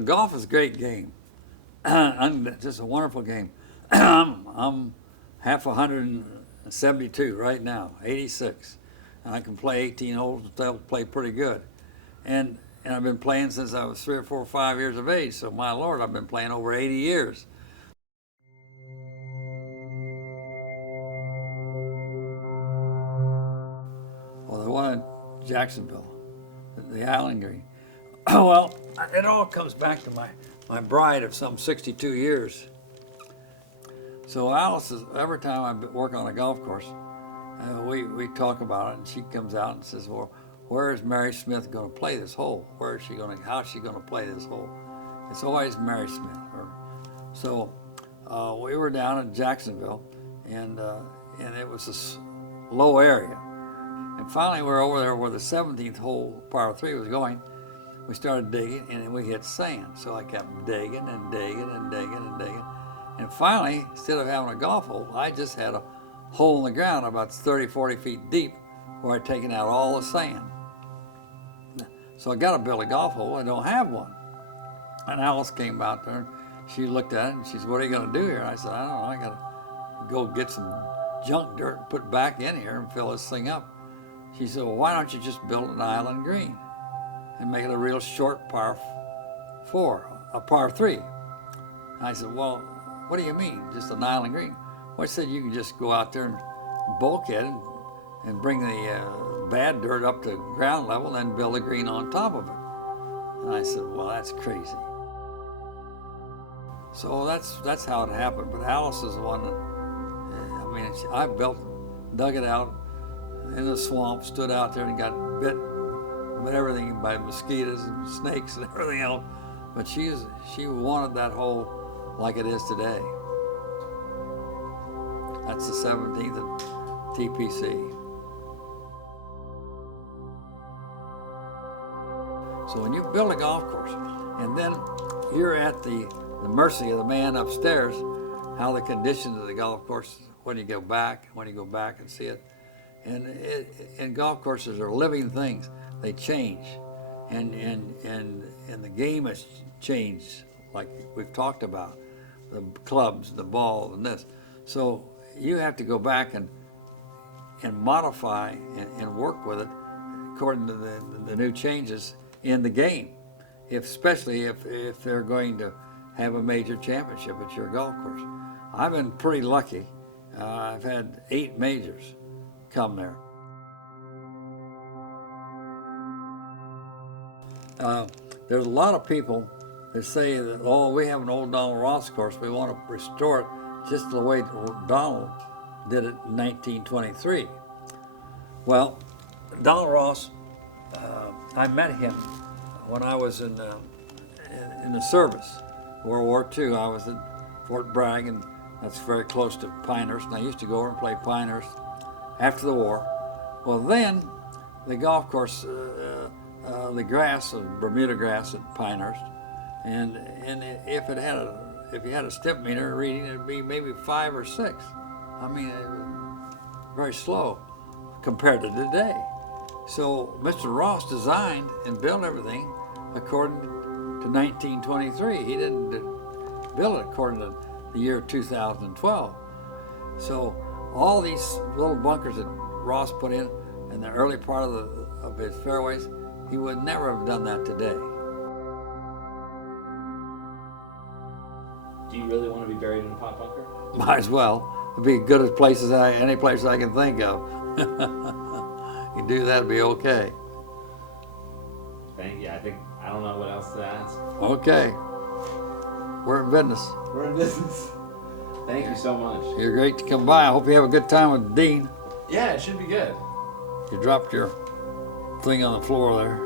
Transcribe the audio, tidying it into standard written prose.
golf is a great game. Just a wonderful game. I'm half 172 right now, 86. And I can play 18 holes and play pretty good. And I've been playing since I was 3 or 4 or 5 years of age. So my Lord, I've been playing over 80 years. Well, the one in Jacksonville, the Island Green. Well, it all comes back to my bride of some 62 years. So Alice is, every time I work on a golf course, we talk about it, and she comes out and says, well, where is Mary Smith going to play this hole? Where is she going to, how is she going to play this hole? It's always Mary Smith. So we were down in Jacksonville, and it was this low area. And finally, we're over there where the 17th hole, par 3, was going. We started digging, and we hit sand. So I kept digging and digging and digging and digging. And finally, instead of having a golf hole, I just had a hole in the ground about 30, 40 feet deep where I'd taken out all the sand. So I got to build a golf hole. I don't have one. And Alice came out there, and she looked at it, and she said, what are you going to do here? And I said, I don't know. I got to go get some junk dirt and put it back in here and fill this thing up. She said, well, why don't you just build an island green and make it a real short par 3? And I said, well, what do you mean, just an island green? Well, I said, you can just go out there and bulkhead and bring the bad dirt up to ground level and then build a green on top of it. And I said, well, that's crazy. So that's how it happened. But Alice is the one that, I mean, I dug it out in the swamp, stood out there and got bit with everything by mosquitoes and snakes and everything else. But she wanted that hole like it is today. That's the 17th at TPC. So when you build a golf course, and then you're at the mercy of the man upstairs, how the conditions of the golf course, when you go back and see it. And golf courses are living things. They change. And the game has changed, like we've talked about. The clubs, the ball, and this. So you have to go back and modify and work with it according to the new changes in the game, especially if they're going to have a major championship at your golf course. I've been pretty lucky. I've had 8 majors come there. There's a lot of people that say that, oh, we have an old Donald Ross course, we want to restore it just the way Donald did it in 1923. Well, Donald Ross, I met him when I was in the service, World War II. I was at Fort Bragg, and that's very close to Pinehurst, and I used to go over and play Pinehurst after the war. Well, then the golf course, the grass, the Bermuda grass at Pinehurst, and if you had a step meter reading, it'd be maybe 5 or 6. I mean, it was very slow compared to today. So Mr. Ross designed and built everything according to 1923. He didn't build it according to the year 2012. So all these little bunkers that Ross put in the early part of his fairways, he would never have done that today. Do you really want to be buried in a pot bunker? Might as well. It'd be as good as any place I can think of. You do that, it'd be okay. Thank you. I don't know what else to ask. Okay. We're in business. We're in business. Thank you so much. You're great to come by. I hope you have a good time with Dean. Yeah, it should be good. You dropped your thing on the floor there.